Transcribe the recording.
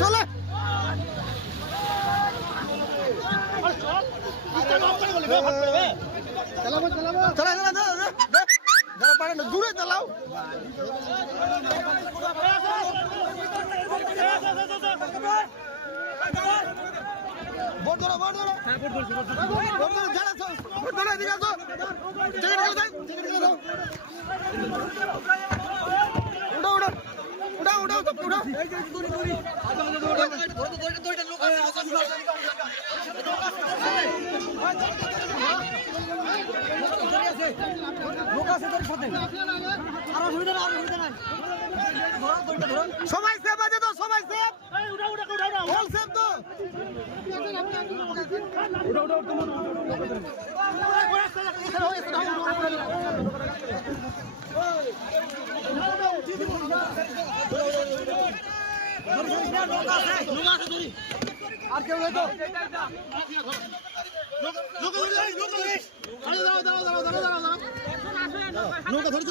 চলে দূরে চালাও ভোট ধরো ভোট ধরো ভোট ধরো যারা ভোট ধরো এদিকে আসো উঠাও উঠাও উঠাও উঠাও সবাই সেফ আছে তো সবাই সেফ অল সেফ তো আর কেউ নেই তো নৌকা ধরে